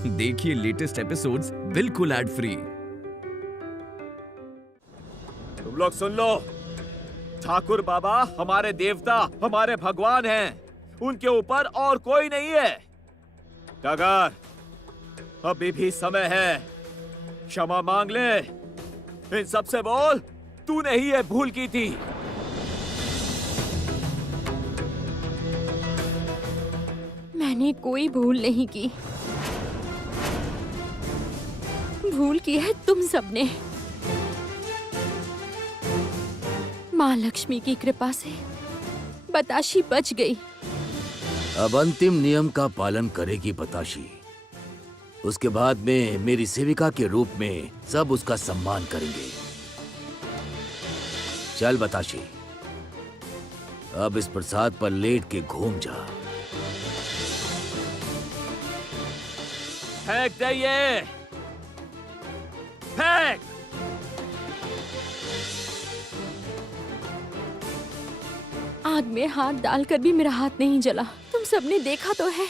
देखिए latest episodes बिल्कुल ad free. तुम लोग सुन लो, ठाकुर बाबा हमारे देवता, हमारे भगवान हैं। उनके ऊपर और कोई नहीं है। टगर, अभी भी समय है, क्षमा मांग ले। इन सबसे बोल, तूने ही ये भूल की थी। मैंने कोई भूल नहीं की। भूल की है तुम सबने। माँ लक्ष्मी की कृपा से बताशी बच गई। अब अंतिम नियम का पालन करेगी बताशी। उसके बाद में मेरी सेविका के रूप में सब उसका सम्मान करेंगे। चल बताशी, अब इस प्रसाद पर लेट के घूम जा। फेंक दे ये, फेंक। आग में हाथ डालकर भी मेरा हाथ नहीं जला। तुम सबने देखा तो है।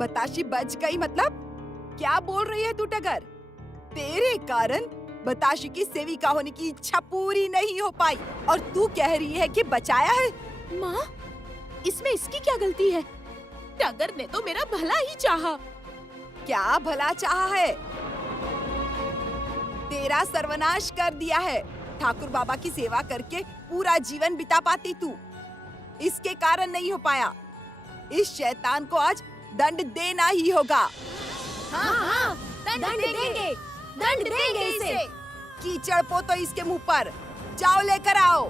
बताशी बच गई मतलब? क्या बोल रही है तू टगर? तेरे कारण बताशी की सेविका होने की इच्छा पूरी नहीं हो पाई और तू कह रही है कि बचाया है। माँ, इसमें इसकी क्या गलती है? टगर ने तो मेरा भला ही चाहा। क्या भला चाहा है? तेरा सर्वनाश कर दिया है। ठाकुर बाबा की सेवा करके पूरा जीवन बिता पाती तू, इसके कारण नहीं हो पाया। इस शैतान को आज दंड देना ही होगा। हाँ, दंड देंगे, दंड देंगे इसे। कीचड़ पो तो इसके मुंह पर। जाओ लेकर आओ।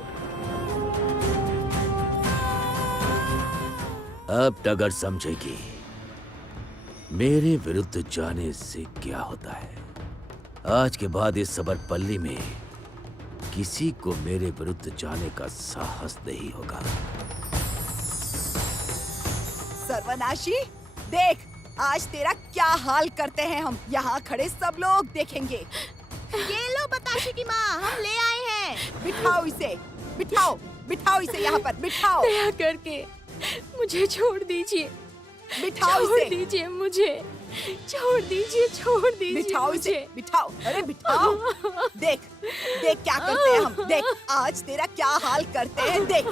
अब टगर समझेगी मेरे विरुद्ध जाने से क्या होता है। आज के बाद इस सबरपल्ली में किसी को मेरे विरुद्ध जाने का साहस नहीं होगा। सर्वनाशी, देख आज तेरा क्या हाल करते हैं हम। यहाँ खड़े सब लोग देखेंगे। ये लो बताशी की माँ, हम ले आए हैं। बिठाओ इसे, बिठाओ, बिठाओ इसे यहाँ पर, बिठाओ। दया करके मुझे छोड़ दीजिए। बिठाओ छोड़ इसे, दीजिए मुझे। छोड़ दीजिए, छोड़ दीजिए बिठाओ इसे, मुझे। बिठाओ। अरे बिठाओ। देख, देख क्या करते हैं हम। देख आज तेरा क्या हाल करते हैं, देख।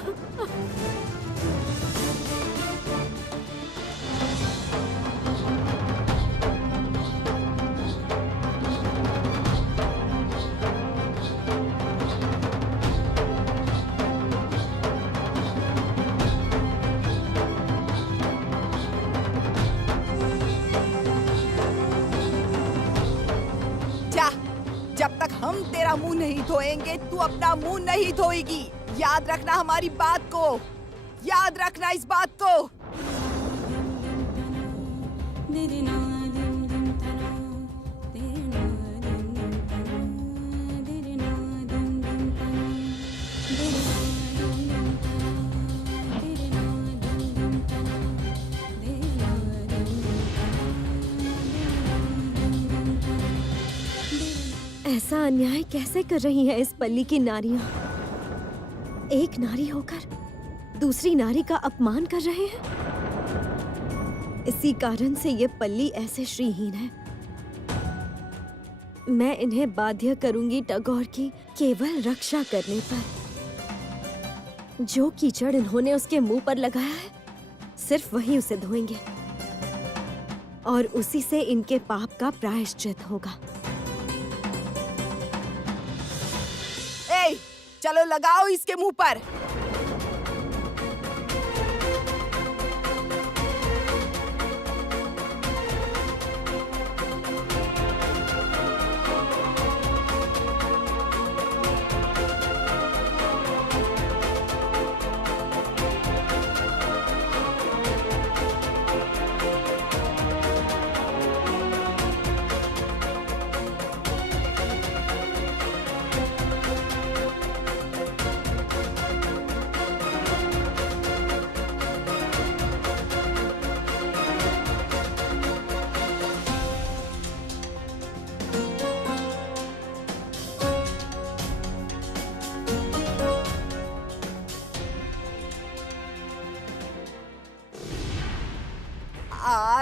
जब तक हम तेरा मुंह नहीं धोएंगे, तू अपना मुंह नहीं धोएगी। याद रखना हमारी बात को, याद रखना इस बात को। ऐसा अन्याय कैसे कर रही है इस पल्ली की नारियां? एक नारी होकर दूसरी नारी का अपमान कर रहे हैं। इसी कारण से ये पल्ली ऐसे श्रीहीन है। मैं इन्हें बाध्य करूंगी टगोर की केवल रक्षा करने पर। जो कीचड़ इन्होंने उसके मुंह पर लगाया है, सिर्फ वही उसे धोएंगे और उसी से इनके पाप का प्रायश्चित होगा। चलो लगाओ इसके मुंह पर।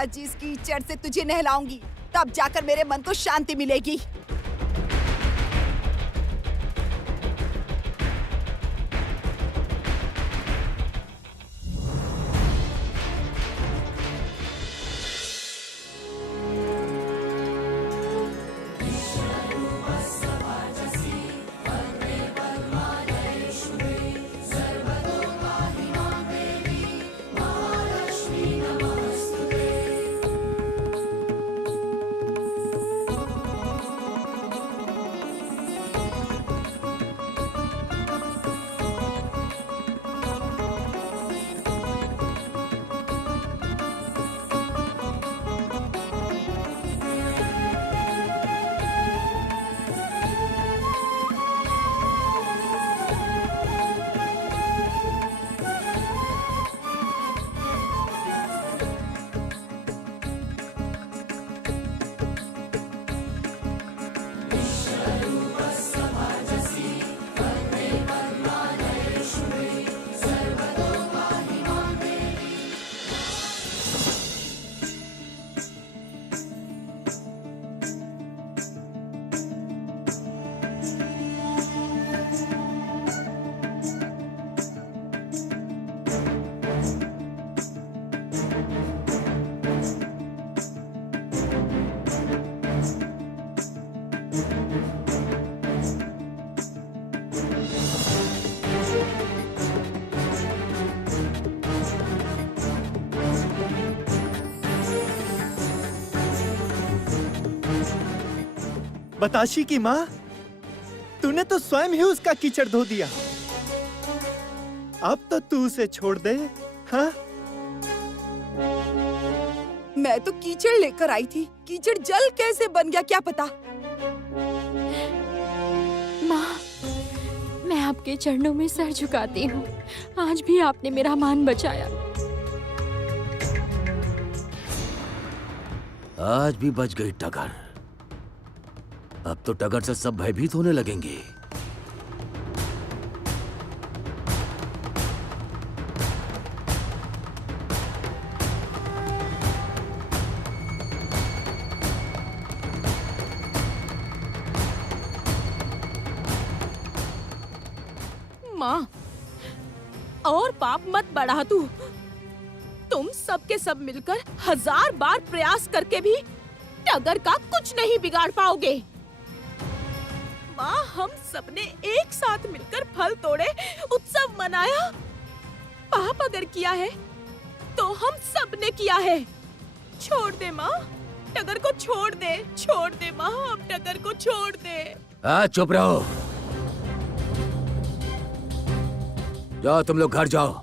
आज इस कीचड़ से तुझे नहलाऊंगी, तब जाकर मेरे मन को शांति मिलेगी। बताशी की माँ, तूने तो स्वयं ही उसका कीचड़ धो दिया। अब तो तू उसे छोड़ दे। हाँ? मैं तो कीचड़ लेकर आई थी, कीचड़ जल कैसे बन गया क्या पता। माँ, मैं आपके चरणों में सर झुकाती हूँ। आज भी आपने मेरा मान बचाया। आज भी बच गई टगर। अब तो टगर से सब भयभीत होने लगेंगे। माँ, और पाप मत बढ़ा तू। तुम सबके सब मिलकर 1000 बार प्रयास करके भी टगर का कुछ नहीं बिगाड़ पाओगे। माँ, हम सबने एक साथ मिलकर फल तोड़े, उत्सव मनाया। पाप अगर किया है तो हम सबने किया है। छोड़ दे माँ, टगर को छोड़ दे माँ, अब टगर को छोड़ दे। चुप रहो। जाओ, तुम लोग घर जाओ।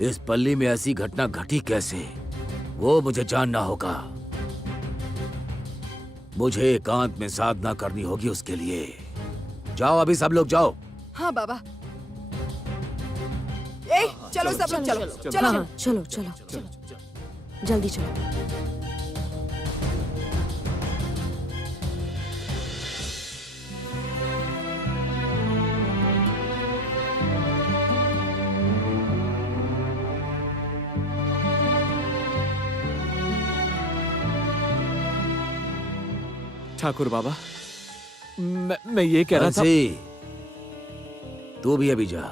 इस पल्ली में ऐसी घटना घटी कैसे, वो मुझे जानना होगा। मुझे एकांत में साधना करनी होगी उसके लिए। जाओ, अभी सब लोग जाओ। हाँ बाबा। ए, चलो सब लोग चलो। हाँ, चलो चलो चलो, जल्दी चलो। ठाकुर बाबा, मैं ये कह रहा था। तू भी अभी जा,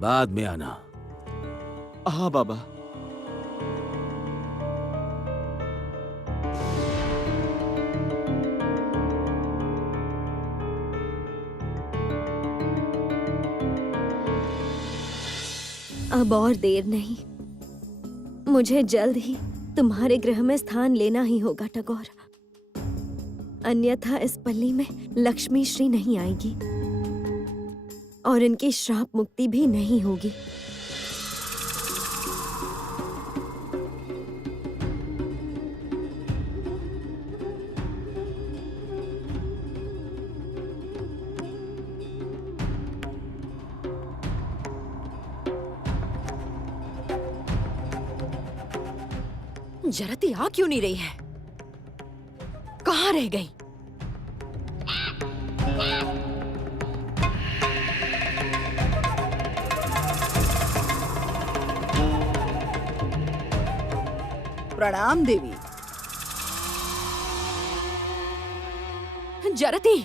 बाद में आना। हाँ बाबा। अब और देर नहीं, मुझे जल्द ही तुम्हारे गृह में स्थान लेना ही होगा टगोर। अन्यथा इस पल्ली में लक्ष्मी श्री नहीं आएगी और इनकी श्राप मुक्ति भी नहीं होगी। जरती आ क्यों नहीं रही है? कहाँ रह गई? प्रणाम देवी। जरती,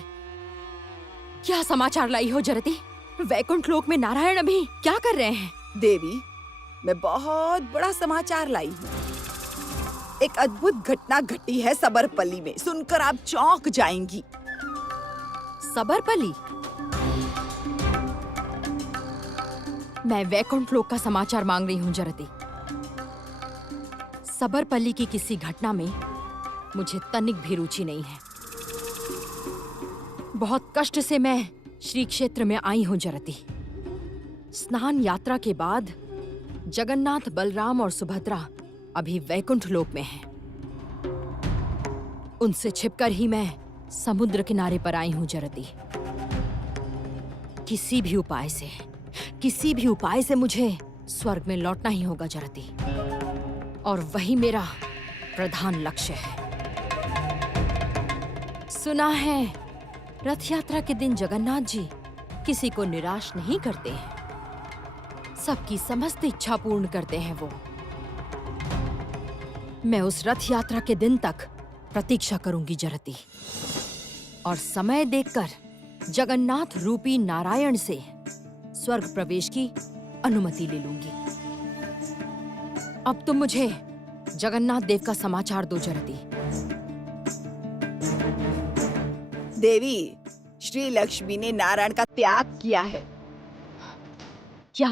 क्या समाचार लाई हो जरती? वैकुंठ लोक में नारायण अभी क्या कर रहे हैं? देवी, मैं बहुत बड़ा समाचार लाई हूँ। एक अद्भुत घटना घटी है सबरपल्ली में, सुनकर आप चौंक जाएंगी। सबरपल्ली? मैं वैकुंठ लोक का समाचार मांग रही हूँ जरती। सबरपल्ली की किसी घटना में मुझे तनिक भी रुचि नहीं है। बहुत कष्ट से मैं श्री क्षेत्र में आई हूँ जरती। स्नान यात्रा के बाद जगन्नाथ, बलराम और सुभद्रा अभी वैकुंठ लोक में हैं। उनसे छिपकर ही मैं समुद्र किनारे पर आई हूँ जरती। किसी भी उपाय से मुझे स्वर्ग में लौटना ही होगा जरती, और वही मेरा प्रधान लक्ष्य है। सुना है रथ यात्रा के दिन जगन्नाथ जी किसी को निराश नहीं करते हैं, सबकी समस्त इच्छा पूर्ण करते हैं वो। मैं उस रथ यात्रा के दिन तक प्रतीक्षा करूंगी जरती, और समय देखकर जगन्नाथ रूपी नारायण से स्वर्ग प्रवेश की अनुमति ले लूंगी। अब तुम मुझे जगन्नाथ देव का समाचार दो जरती। देवी, श्री लक्ष्मी ने नारायण का त्याग किया है। क्या?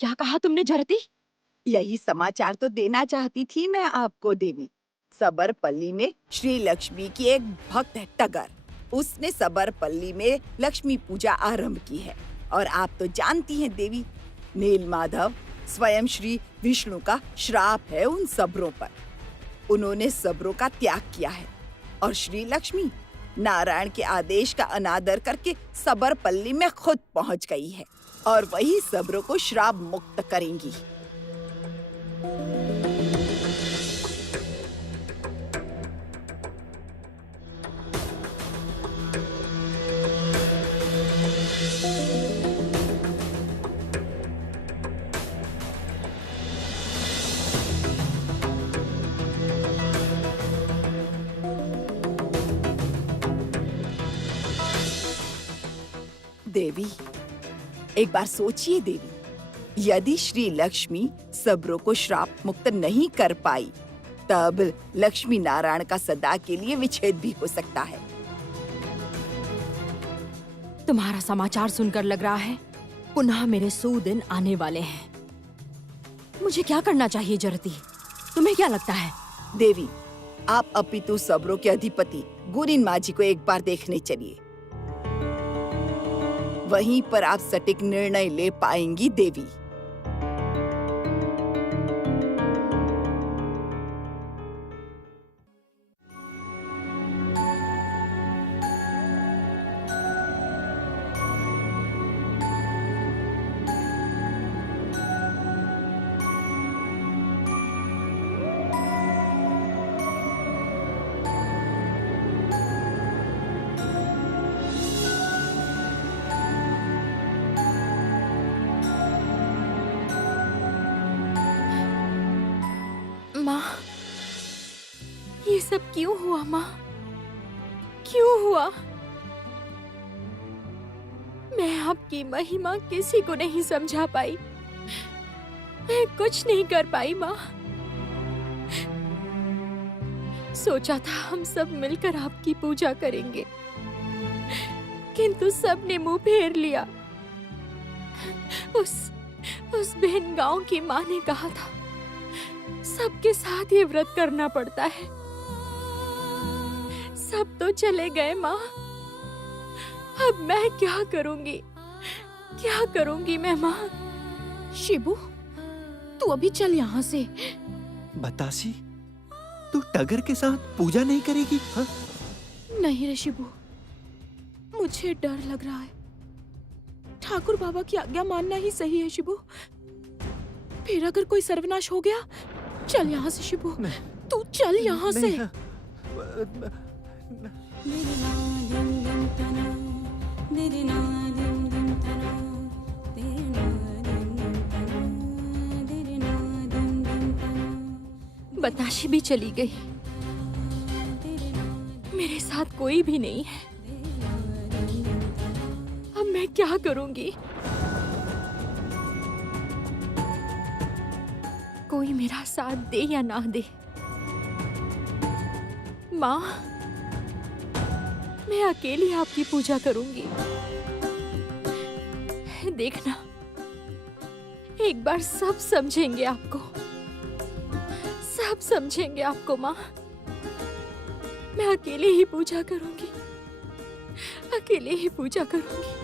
क्या कहा तुमने जरती? यही समाचार तो देना चाहती थी मैं आपको देवी। सबरपल्ली में श्री लक्ष्मी की एक भक्त है टगर। उसने सबरपल्ली में लक्ष्मी पूजा आरंभ की है, और आप तो जानती हैं देवी, नीलमाधव स्वयं श्री विष्णु का श्राप है उन सबरों पर। उन्होंने सबरों का त्याग किया है, और श्री लक्ष्मी नारायण के आदेश का अनादर करके सबरपल्ली में खुद पहुंच गई है, और वही सबरों को श्राप मुक्त करेंगी। देवी, एक बार सोचिए देवी, यदि श्री लक्ष्मी सबरों को श्राप मुक्त नहीं कर पाई, तब लक्ष्मी नारायण का सदा के लिए विच्छेद भी हो सकता है। तुम्हारा समाचार सुनकर लग रहा है पुनः मेरे सुदिन आने वाले हैं। मुझे क्या करना चाहिए जरती? तुम्हें क्या लगता है? देवी, आप अपितु सबरों के अधिपति गुरिन माजी को एक बार देखने चलिए। वहीं पर आप सटीक निर्णय ले पाएंगी देवी। माँ, ये सब क्यों हुआ माँ? क्यों हुआ? मैं आपकी महिमा किसी को नहीं समझा पाई। मैं कुछ नहीं कर पाई माँ। सोचा था हम सब मिलकर आपकी पूजा करेंगे, किंतु सबने मुंह फेर लिया। उस बहन गांव की माँ ने कहा था सबके साथ ये व्रत करना पड़ता है। सब तो चले गए माँ। अब मैं क्या करूंगी? क्या करूंगी मैं माँ? शिबू, तू अभी चल यहाँ से। बतासी, तू टगर के साथ पूजा नहीं करेगी? हाँ? नहीं रे शिबू, मुझे डर लग रहा है। ठाकुर बाबा की आज्ञा मानना ही सही है शिबू। फिर अगर कोई सर्वनाश हो गया, चल यहाँ से शिबू। तू चल यहाँ से। बताशी भी चली गई, मेरे साथ कोई भी नहीं है। अब मैं क्या करूंगी? कोई मेरा साथ दे या ना दे। माँ, मैं अकेली आपकी पूजा करूंगी। देखना, एक बार सब समझेंगे आपको, सब समझेंगे आपको। माँ, मैं अकेले ही पूजा करूंगी, अकेले ही पूजा करूंगी।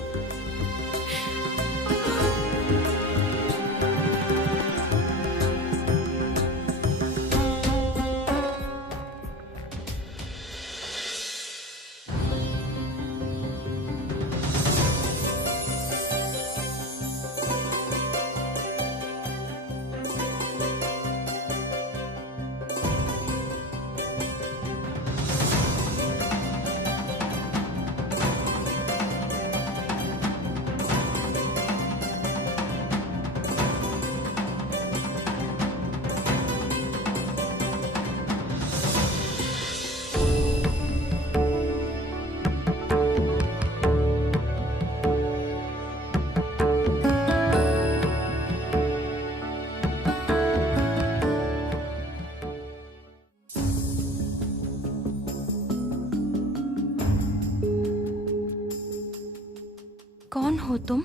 कौन हो तुम?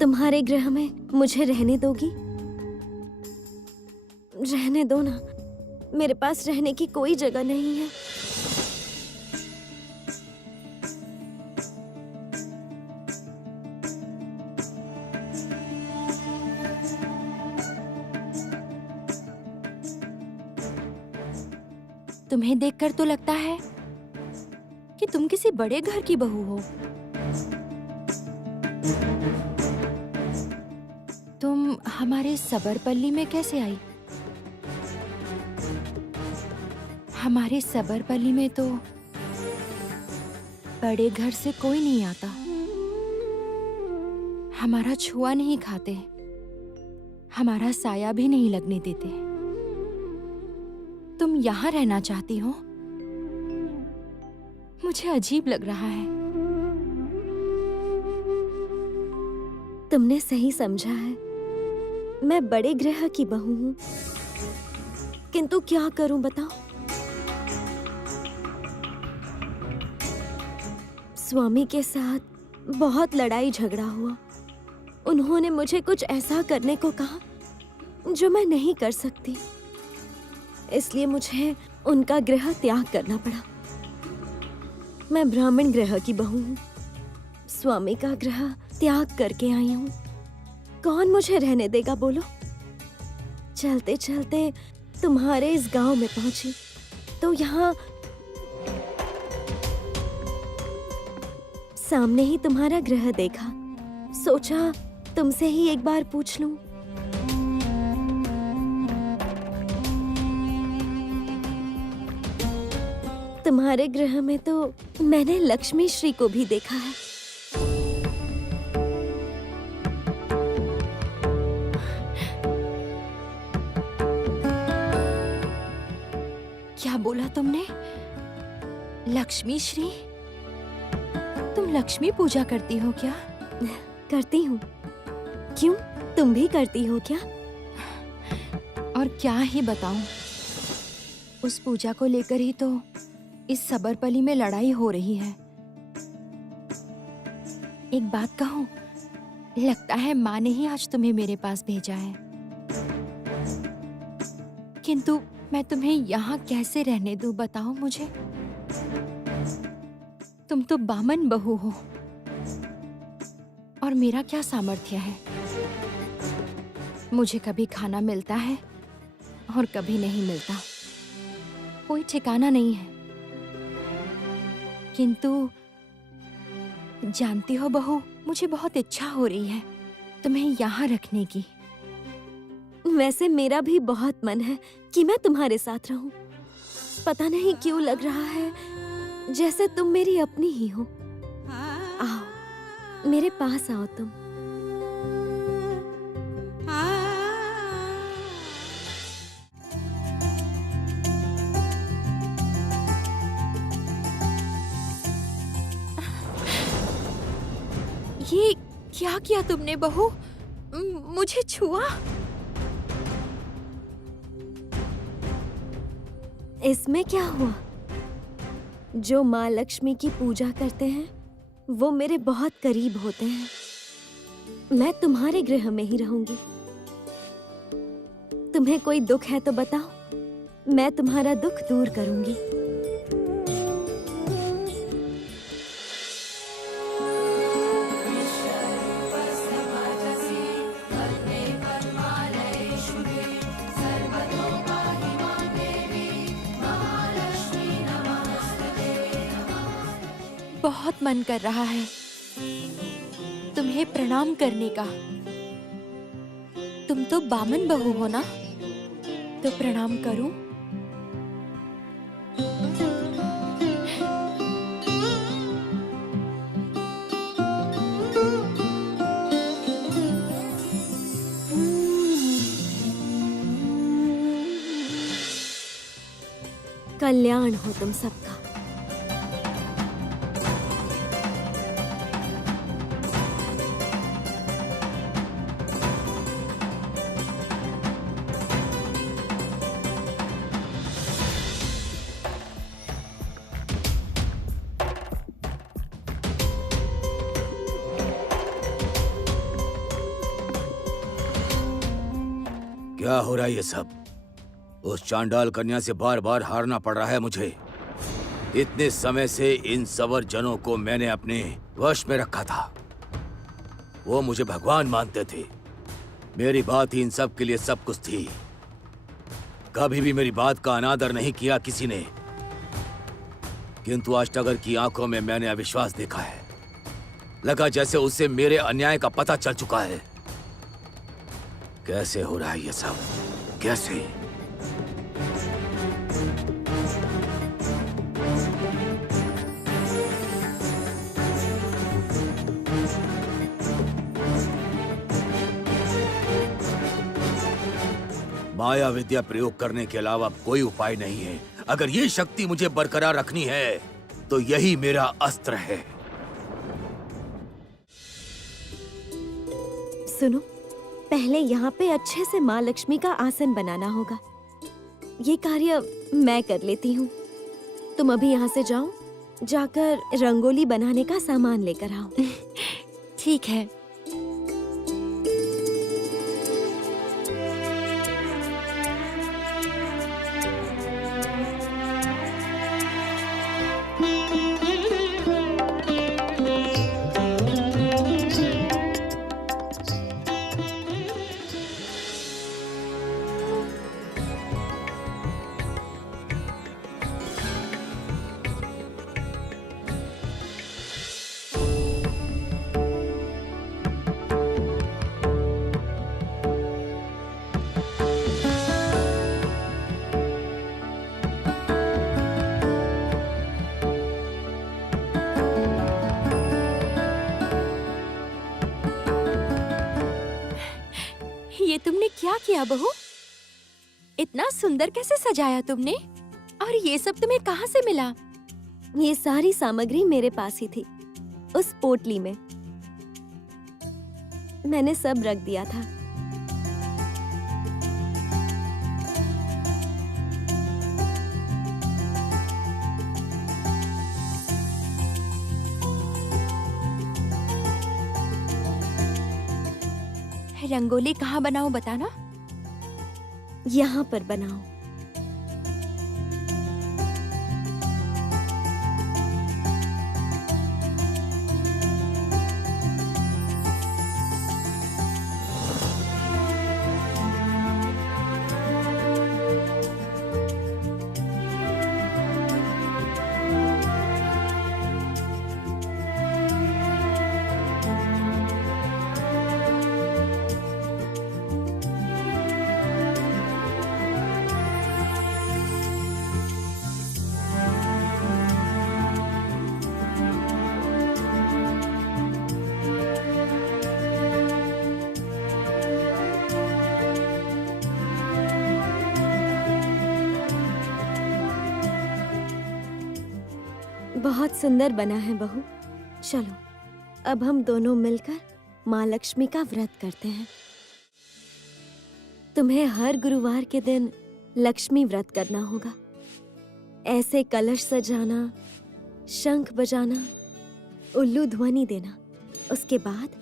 तुम्हारे ग्रह में मुझे रहने दोगी? रहने दो ना, मेरे पास रहने की कोई जगह नहीं है। तुम्हें देखकर तो लगता है कि तुम किसी बड़े घर की बहू हो। तुम हमारे सबरपल्ली में कैसे आई? हमारे सबरपल्ली में तो बड़े घर से कोई नहीं आता। हमारा छुआ नहीं खाते, हमारा साया भी नहीं लगने देते। तुम यहाँ रहना चाहती हो? मुझे अजीब लग रहा है। तुमने सही समझा है, मैं बड़े ग्रह की बहू हूँ, किंतु क्या करूं बताओ? स्वामी के साथ बहुत लड़ाई झगड़ा हुआ। उन्होंने मुझे कुछ ऐसा करने को कहा जो मैं नहीं कर सकती, इसलिए मुझे उनका ग्रह त्याग करना पड़ा। मैं ब्राह्मण ग्रह की बहू हूँ, स्वामी का ग्रह त्याग करके आई हूँ। कौन मुझे रहने देगा बोलो? चलते चलते तुम्हारे इस गांव में पहुंची तो यहाँ सामने ही तुम्हारा ग्रह देखा। सोचा तुमसे ही एक बार पूछ लूं। तुम्हारे ग्रह में तो मैंने लक्ष्मी श्री को भी देखा है। क्या बोला तुमने? लक्ष्मी श्री? तुम लक्ष्मी पूजा करती हो क्या? करती हूँ। क्यों, तुम भी करती हो क्या? और क्या ही बताऊं, उस पूजा को लेकर ही तो इस सबरपली में लड़ाई हो रही है। एक बात कहूं, लगता है माँ ने ही आज तुम्हें मेरे पास भेजा है। किंतु मैं तुम्हें यहाँ कैसे रहने दूं, बताओ मुझे। तुम तो बामन बहू हो, और मेरा क्या सामर्थ्य है? मुझे कभी खाना मिलता है और कभी नहीं मिलता, कोई ठिकाना नहीं है। किंतु जानती हो बहू, मुझे बहुत इच्छा हो रही है तुम्हें यहाँ रखने की। वैसे मेरा भी बहुत मन है कि मैं तुम्हारे साथ रहूं, पता नहीं क्यों लग रहा है जैसे तुम मेरी अपनी ही हो। आओ, मेरे पास आओ तुम। ये क्या किया तुमने बहू? मुझे छुआ? इसमें क्या हुआ? जो माँ लक्ष्मी की पूजा करते हैं वो मेरे बहुत करीब होते हैं। मैं तुम्हारे गृह में ही रहूंगी। तुम्हें कोई दुख है तो बताओ, मैं तुम्हारा दुख दूर करूंगी। बहुत मन कर रहा है तुम्हें प्रणाम करने का। तुम तो बामन बहू हो ना, तो प्रणाम करूं? कल्याण हो तुम सबका। क्या हो रहा है ये सब? उस चांडाल कन्या से बार बार हारना पड़ रहा है मुझे। इतने समय से इन सवर जनों को मैंने अपने वश में रखा था। वो मुझे भगवान मानते थे। मेरी बात ही इन सब के लिए सब कुछ थी। कभी भी मेरी बात का अनादर नहीं किया किसी ने। किंतु आज टगर की आंखों में मैंने अविश्वास देखा है। लगा जैसे उसे मेरे अन्याय का पता चल चुका है। कैसे हो रहा है ये सब? कैसे? माया विद्या प्रयोग करने के अलावा कोई उपाय नहीं है। अगर ये शक्ति मुझे बरकरार रखनी है तो यही मेरा अस्त्र है। सुनो, पहले यहाँ पे अच्छे से माँ लक्ष्मी का आसन बनाना होगा। ये कार्य मैं कर लेती हूँ। तुम अभी यहाँ से जाओ, जाकर रंगोली बनाने का सामान लेकर आओ। ठीक है। ये तुमने क्या किया बहू? इतना सुंदर कैसे सजाया तुमने? और ये सब तुम्हें कहाँ से मिला? ये सारी सामग्री मेरे पास ही थी, उस पोटली में। मैंने सब रख दिया था। रंगोली कहाँ बनाऊं बताना? यहाँ पर बनाओ। बहुत सुंदर बना है बहू। चलो अब हम दोनों मिलकर माँ लक्ष्मी का व्रत करते हैं। तुम्हें हर गुरुवार के दिन लक्ष्मी व्रत करना होगा। ऐसे कलश सजाना, शंख बजाना, उल्लू ध्वनि देना। उसके बाद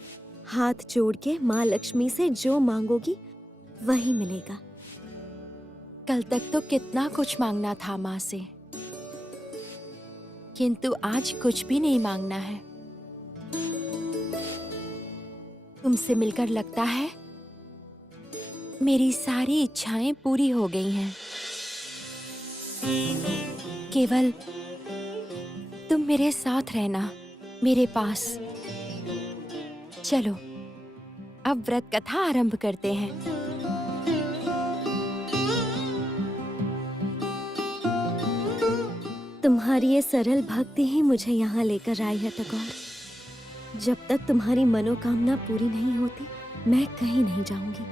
हाथ जोड़ के माँ लक्ष्मी से जो मांगोगी वही मिलेगा। कल तक तो कितना कुछ मांगना था माँ से, किंतु आज कुछ भी नहीं मांगना है। तुमसे मिलकर लगता है मेरी सारी इच्छाएं पूरी हो गई हैं। केवल तुम मेरे साथ रहना, मेरे पास। चलो अब व्रत कथा आरंभ करते हैं। तुम्हारी ये सरल भक्ति ही मुझे यहाँ लेकर आई है टगोर। जब तक तुम्हारी मनोकामना पूरी नहीं होती मैं कहीं नहीं जाऊंगी।